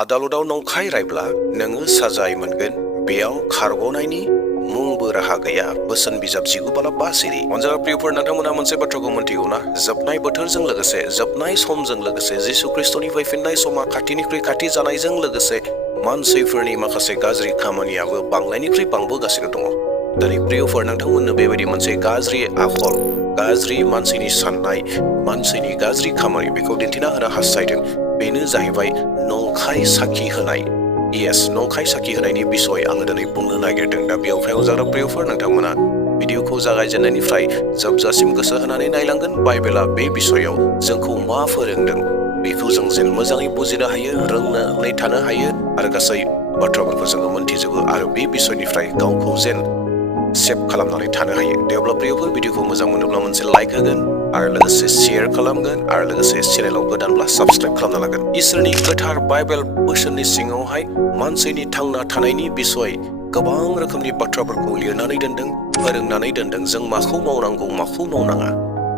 आदालताव नंखाय रायब्ला नोङो साजाय मोनगोन बेयाव खारग'नायनि मुंबो राहा गैया बोसोन बिजाब 9:5 अनजाग्रा प्रियफोर नोंथांमोना मोनसे बाथ्राखौ मिन्थिगौना जोबनाय बोथोरजों लोगोसे जोबनाय समजों लोगोसे जिसु ख्रिस्टनि फैफिननाय समा खाथिनिख्रुइ खाथि जानायजों लोगोसे मानसिफोरनि माखासे गाज्रि खामानियाबो बांनायनिख्रुइ बांबोगासिनो दङ। दिनै प्रियफोर नोंथांमोननो बेबायदि मोनसे गाज्रि आखल गाज्रि मानसिनि साननाय मानसिनि गाज्रि खामानि बेखौ दिन्थिना होनो हास्थायदों बेनो जाहैबाय नंखाय साखि होनाय। येस नंखाय साखि होनायनि बिसय आङो दिनै बुंनो नागिरदों। दा बेयावहाय अनजाग्रा प्रियफोर नोंथांमोना भिडिअखौ जागायजेननायनिफ्राय जोबजासिम गोसो होनानै नायलांगोन बाइबेला बे बिसयाव जोंखौ मा फोरोंदों बेखौ जों जेन मोजाङै बुजिनो हायो रोंनानै थानो हायो आरो गासै बाथ्राफोरखौ जोङो मोनथिजोबो आरो बे बिसयनिफ्राय गावखौ जेन सेभ खालामनानै थानो हायो। दे अब्ला प्रियफोर भिडिअखौ मोजां मोनोब्ला मोनसे लाइक होगोन आरो लोगोसे शेयार खालामगोन आरो लोगोसे चेनेलाव गोदानब्ला साबस्क्राइब खालामना लागोन। इसोरनि गोथार बाइबेल बोसोननि सिङावहाय मानसिनि थांना थानायनि बिसय गोबां रोखोमनि बाथ्राफोरखौ लिरनानै दोनदों फोरोंनानै दोनदों जों माखौ मावनांगौ माखौ मावनाङा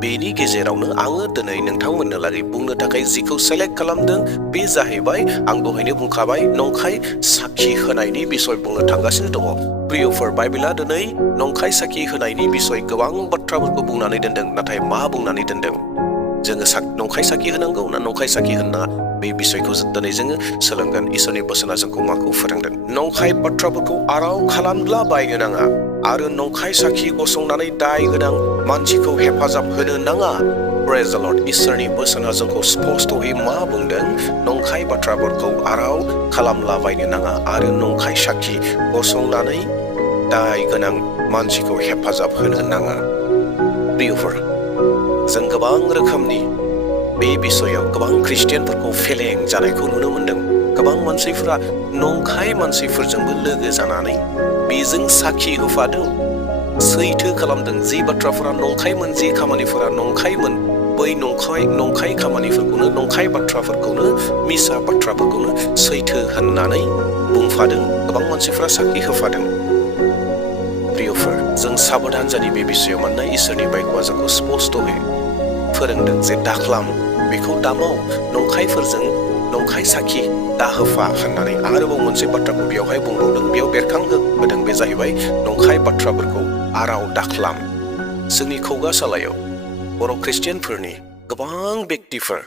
बेनि गेजेरावनो आङो दिनै नोंथांमोननो लागै बुंनो थाखाय जिखौ सेलेक्ट खालामदों बे जाहैबाय आं दहायनो बुंखाबाय नंखाय साखि होनायनि बिसय बुंनो थांगासिनो दङ। प्रियफोर बाइबेला दिनै नंखाय साखि होनायनि बिसय गोबां बाथ्राफोरखौ बुंनानै दोनदों नाथाय मा बुंनानै दोनदों जोङो नंखाय साखि होनांगौ ना नंखाय साखि होनाङा बे बिसयखौ दिनै जोङो सोलोंगोन। इसोरनि बोसोना जोंखौ माखौ फोरोंदों नंखाय बाथ्राफोरखौ आराव खालामब्ला बायनो नाङा आरो नंखाय साखि गसंनानै दाय गोनां मानसिखौ हेफाजाब होनो नाङा। प्रेज द लर्ड। इसोरनि बोसोना जोंखौ स्पष्टयै मा बुंदों नंखाय बाथ्राफोरखौ आराव खालामलाबायनो नाङा आरो नंखाय साखि गसंनानै दाय गोनां मानसिखौ हेफाजाब होनो नाङा। प्रियफोर जों गोबां रोखोमनि बे बिसयाव गोबां ख्रिस्टियानफोरखौ फेलें जानायखौ नुनो मोनदों। गोबां मानसिफोरा नंखाय मानसिफोरजोंबो लोगो जानानै बेजों साखि होफादों सैथो खालामदों जि बाथ्राफोरा नंखायमोन जि खामानिफोरा नंखायमोन बै नंखाय खामानिफोरखौनो नंखाय बाथ्राफोरखौनो मिसा बाथ्राफोरखौनो सैथो होननानै बुंफादों गोबां मानसिफोरा साखि होफादों। प्रियफोर जों साबधान जानि बे बिसयाव मानोना इसोरनि बाइबेला जोंखौ स्पष्टयै फोरोंदों जे दाख्लाम बेखौ दामाव नंखायफोरजों नंखाय साखि दाहोफा होननानै आरोबाव मोनसे बाथ्राखौ बेयावहाय बुंबावदों बेयाव बेरखांहोदों बे जाहैबाय नंखाय बाथ्राफोरखौ आराव दाख्लाम। जोंनि खौगासालायाव बर' ख्रिस्टियानफोरनि गोबां व्यक्तिफोर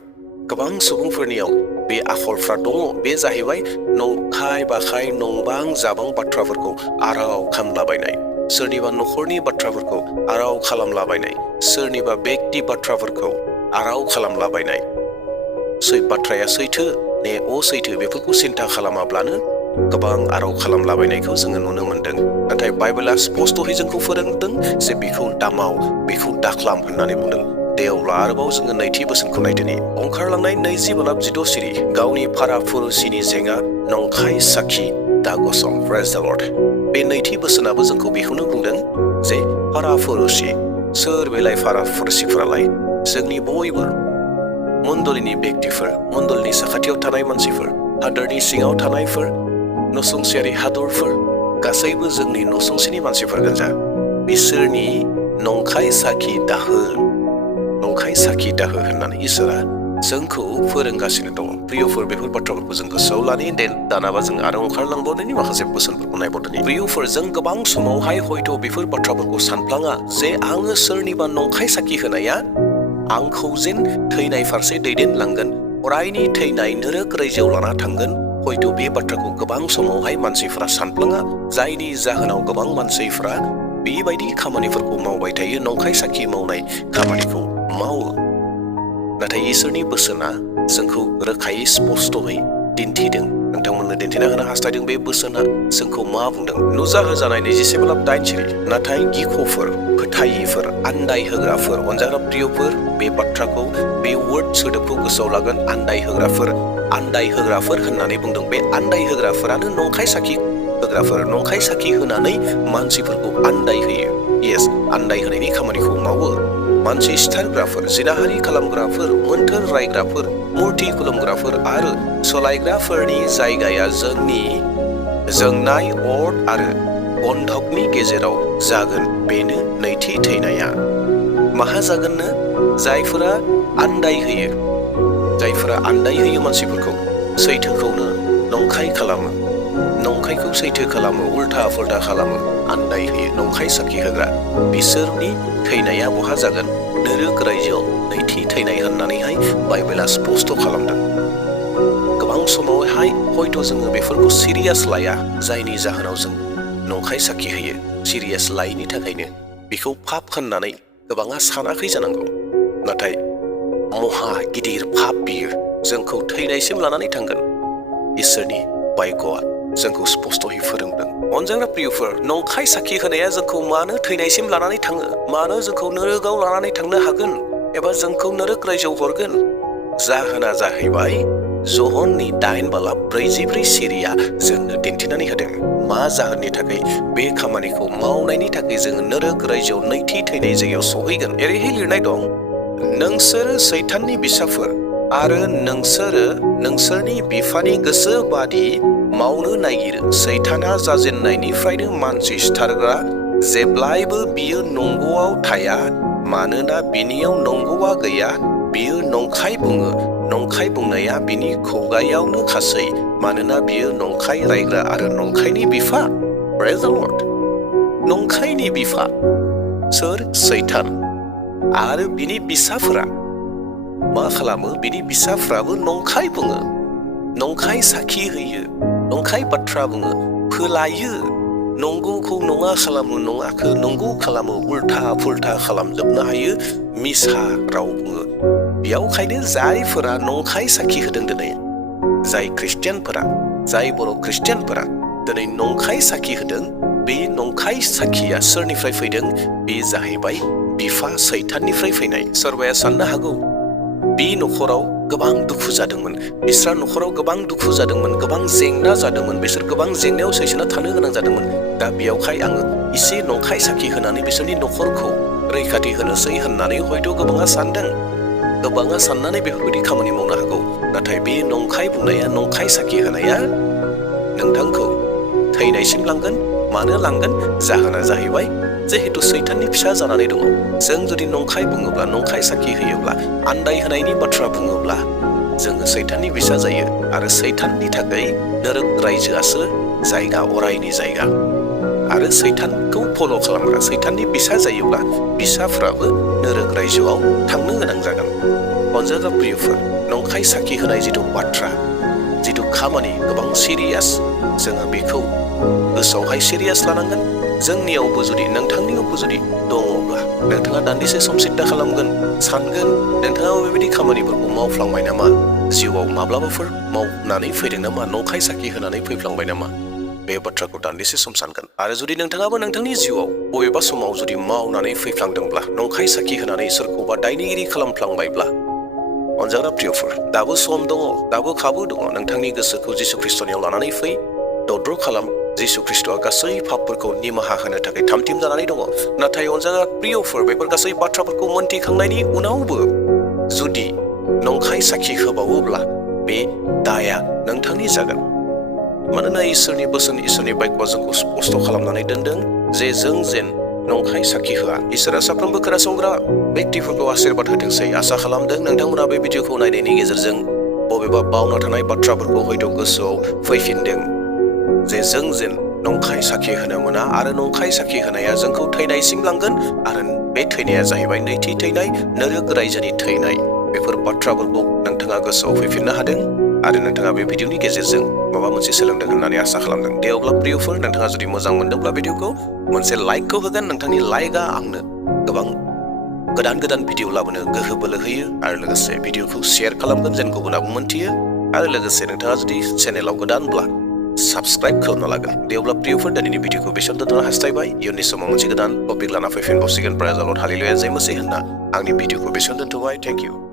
गोबां सुबुंफोरनियाव बे आखलफ्रा दङ बे जाहैबाय नंखाय बाखाय नंबां जाबां बाथ्राफोरखौ आराव खालामलाबायनाय सोरनिबा न'खरनि बाथ्राफोरखौ आराव खालामलाबायनाय सोरनिबा व्यक्ति बाथ्राफोरखौ आराव खालामलाबायनाय बाथ्राया सैथो ने असैथो बेफोरखौ सिन्था खालामाब्लानो गोबां आराव खालामलाबायनायखौ जोङो नुनो मोनदों। नाथाय बाइबेला स्पष्टयै जोंखौ फोरोंदों जे बेखौ दामाव बेखौ दाख्लाम होननानै बुंदों। दे अब्ला आरोबाव जोङो नैथि बोसोनखौ नायदिनि ओंखारलांनाय 20:6 सिरि गावनि फारा फुरुसिनि जेंना नंखाय साखि दा गसं। प्रेज द लर्ड। बे नैथि बोसोनाबो जोंखौ बेखौनो बुंदों जे फारा फुरुसि सोर बेलाय फारा फुरुसिफोरालाय जोंनि बयबो मण्डलिनि व्यक्तिफोर मण्डलनि साखाथियाव थानाय मानसिफोर हादोरनि सिङाव थानायफोर नसुंसेयारि हादरफोर गासैबो जोंनि नसुंसेनि मानसिफोर गोजा बिसोरनि नंखाय साखि दाहो होननानै इसोरा जोंखौ फोरोंगासिनो दङ। प्रियफोर बेफोर बाथ्राफोरखौ जों गोसोआव लानि दानाबा जों आरो ओंखारलांबावनायनि माखासे बोसोनफोरखौ नायबावदोनि। प्रियफोर जों गोबां समावहाय हयथ' बेफोर बाथ्राफोरखौ सानफ्लाङा जे आङो सोरनिबा नंखाय साखि होनाया आंखौ जेन थैनाय फारसे दैदेनलांगोन अरायनि थैनाय नोरोग रायजोआव लाना थांगोन हयथ' बे बाथ्राखौ गोबां समावहाय मानसिफोरा सानफ्लाङा जायनि जाहोनाव गोबां मानसिफोरा बेबायदि खामानिफोरखौ मावबाय थायो नंखाय साखि मावनाय खामानिखौ मावो। नाथाय इसोरनि बोसोना जोंखौ रोखायै स्पष्टयै दिन्थिदों नोंथांमोननो दिन्थिना होनो हास्थायदों बे बोसोना जोंखौ मा बुंदों। नुजाहोजानाय 27:8 सिरि नाथाय गिख'फोर फोथायिफोर आन्दाय होग्राफोर अनजाग्रा प्रियफोर बे बाथ्राखौ बे वर्ड सोदोबखौ गोसोआव लागोन आन्दाय होग्राफोर होननानै बुंदों। बे आन्दाय होग्राफोरानो नंखाय साखि होनानै मानसिफोरखौ आन्दाय होयो। येस आन्दाय होनायनि खामानिखौ मावो। मानसि सिथारग्राफोर जिनाहारि खालामग्राफोर मोन्थोर रायग्राफोर मुर्ति खुलुमग्राफोर आरो सोलायग्राफोरनि जायगाया जोंनि जोंनाय अर आरो बन्धकनि गेजेराव जागोन बेनो नैथि थैनाया। माहा जागोननो जायफोरा आन्दाय होयो मानसिफोरखौ सैथोखौनो नंखाय खालामो, नंखायखौ सैथो खालामो, उल्था फुल्था खालामो, आन्दाय होयो, नंखाय साखि होग्रा बिसोरनि थैनाया बहा जागोन? नोरोग रायजोआव नैथि थैनाय होननानैहाय बाइबेला स्पष्ट खालामदों। गोबां समावहाय हयथ' जोङो बेफोरखौ सिरियास लाया, जायनि जाहोनाव जों नंखाय साखि होयो। सिरियास लायैनि थाखायनो बेखौ पाप होननानै गोबाङा सानाखै जानांगौ। नाथाय महा गिदिर पाप बियो जोंखौ थैनायसिम लानानै थांगोन। इसोरनि बायग'आ जोंखौ स्पष्टयै फोरोंदों। अनजाग्रा प्रियफोर, नंखाय साखि होनाया जोंखौ मानो थैनायसिम लानानै थाङो? मानो जोंखौ नोरोगाव लानानै थांनो हागोन एबा जोंखौ नोरोग रायजोआव हरगोन? जाहोना जाहैबाय जहननि 8:44 सिरिया जोंनो दिन्थिनानै होदों मा जाहोननि थाखाय बे खामानिखौ मावनायनि थाखाय जोङो नोरोग रायजोआव नैथि थैनाय जायगायाव सहैगोन। एरैहाय लिरनाय दं, नोंसोरो सैताननि बिसाफोर आरो नोंसोरो नोंसोरनि बिफानि गोसो बादि मावनो नागिरो। सैताना जाजेननायनिफ्रायनो मानसि सिथारग्रा, जेब्लायबो बियो नंगौआव थाया, मानोना बिनियाव नंगौआ गैया। बियो नंखाय बुङो, नंखाय बुंनाया बिनि खुगायावनो खासै, मानोना बियो नंखाय रायग्रा आरो नंखायनि बिफा। प्रेज द लर्ड। नंखायनि बिफा सोर? सैतान। आरो बिनि बिसाफोरा मा खालामो? बिनि बिसाफ्राबो नंखाय बुङो, नंखाय साखि होयो, नंखाय बाथ्रा बुङो, फोलायो, नंगौखौ नङा खालामो, नङाखौ नंगौ खालामो, उल्था फुल्था खालामजोबनो हायो, मिसा राव बुङो। बेयावखायनो जायफोरा नंखाय साखि होदों दिनै, जाय ख्रिस्टियानफोरा, जाय बर' ख्रिस्टियानफोरा दिनै नंखाय साखि होदों, बे नंखाय साखिया सोरनिफ्राय फैदों? बे जाहैबाय बिफा सैताननिफ्राय फैनाय। सोरबाया साननो हागौ बे न'खराव गोबां दुखु जादोंमोन, बिस्रा न'खराव गोबां दुखु जादोंमोन, गोबां जेंना जादोंमोन, बिसोर गोबां जेंनायाव सैसोना थानो गोनां जादोंमोन। दा बेयावखाय आङो एसे नंखाय साखि होनानै बिसोरनि न'खरखौ रैखाथि होनोसै होननानै हयथ' गोबाङा सानदों। गोबाङा साननानै बेफोरबायदि खामानि मावनो हागौ। नाथाय बे नंखाय बुंनाया, नंखाय साखि होनाया नोंथांखौ थैनायसिम लांगोन। मानो लांगोन? जाहोना जाहैबाय जिहेतु सैताननि फिसा जानानै दङ। जों जुदि नंखाय बुङोब्ला, नंखाय साखि होयोब्ला, आन्दाय होनायनि बाथ्रा बुङोब्ला जोङो सैताननि बिसा जायो। आरो सैताननि थाखाय नोरोग रायजोआसो जायगा, अरायनि जायगा। आरो सैतानखौ फल' खालामग्रा, सैताननि बिसा जायोब्ला बिसाफ्राबो नोरोग रायजोआव थांनो गोनां जागोन। अनजाग्रा प्रियफोर, नंखाय साखि होनाय जिथु बाथ्रा, जिथु खामानि, गोबां सिरियास। जोङो बेखौ गोसोआवहाय सिरियास लानांगोन। जोंनियावबो जुदि, नोंथांनियावबो जुदि दङब्ला, नोंथाङा दान्दिसे सम सिन्था खालामगोन, सानगोन, नोंथाङाबो बेबायदि खामानिफोरखौ मावफ्लांबाय नामा? जिउआव माब्लाबाफोर मावनानै फैदों नामा? नंखाय साखि होनानै फैफ्लांबाय नामा? बे बाथ्राखौ दान्दिसे सम सानगोन। आरो जुदि नोंथाङाबो नोंथांनि जिउआव बबेबा समाव जुदि मावनानै फैफ्लांदोंब्ला, नंखाय साखि होनानै सोरखौबा दायनिगिरि खालामफ्लांबायब्ला, अनजाग्रा प्रियफोर, दाबो सम दङ, दाबो खाबु दङ। नोंथांनि गोसोखौ जिसु ख्रिस्टनियाव लानानै फै, दद्र' खालाम। जिसु ख्रिस्टआ गासै पापफोरखौ निमाहा होनो थाखाय थामथिम जानानै दङ। नाथाय अनजाग्रा प्रियफोर, बेफोर गासै बाथ्राफोरखौ मोनथिखांनायनि उनावबो जुदि नंखाय साखि होबावोब्ला बे दाया नोंथांनि जागोन। मानोना इसोरनि बोसोन, इसोरनि बायग'आ जोंखौ स्पष्ट खालामनानै दोनदों जे जों जेन नंखाय साखि होआ। इसोरा साफ्रोमबो खोनासंग्रा व्यक्तिफोरखौ आशीर्बाद होथोंसै। आसा खालामदों नोंथांमोना बे भिडिअखौ नायनायनि गेजेरजों बबेबा बावना थानाय बाथ्राफोरखौ हयथ' गोसोआव फैफिनदों जे जों जेन नंखाय साखि होनो मोना, आरो नंखाय साखि होनाया जोंखौ थैनायसिम लांगोन। आरो बे थैनाया जाहैबाय नैथि थैनाय, नोरोग रायजोनि थैनाय। बेफोर बाथ्राफोरखौ नोंथाङा गोसोआव फैफिननो हादों, आरो नोंथाङा बे भिडिअनि गेजेरजों माबा मोनसे सोलोंदों होननानै आसा खालामदों। दे अब्ला प्रियफोर, नोंथाङा जुदि मोजां मोनदोंब्ला भिडिअखौ मोनसे लाइकखौ होगोन। नोंथांनि लाइकआ आंनो गोबां गोदान गोदान भिडिअ लाबोनो गोहो बोलो होयो। आरो लोगोसे भिडिअखौ शेयार खालामगोन जेन गुबुनाबो मोनथियो। आरो लोगोसे नोंथाङा जुदि चेनेलाव गोदानब्ला साबस्क्राइब खालामना लागोन। दे अब्ला प्रियफोर, दिनैनि भिडिअखौ बेसेबां दोनथ'नो हास्थायबाय। इयुननि समाव मोनसे गोदान टपिक लाना फैफिनबावसिगोन। प्राइज द लर्ड, हालेलुया, जय मसीह होनना आंनि भिडिअखौ बेसेबां दोनथ'बाय। Thank you.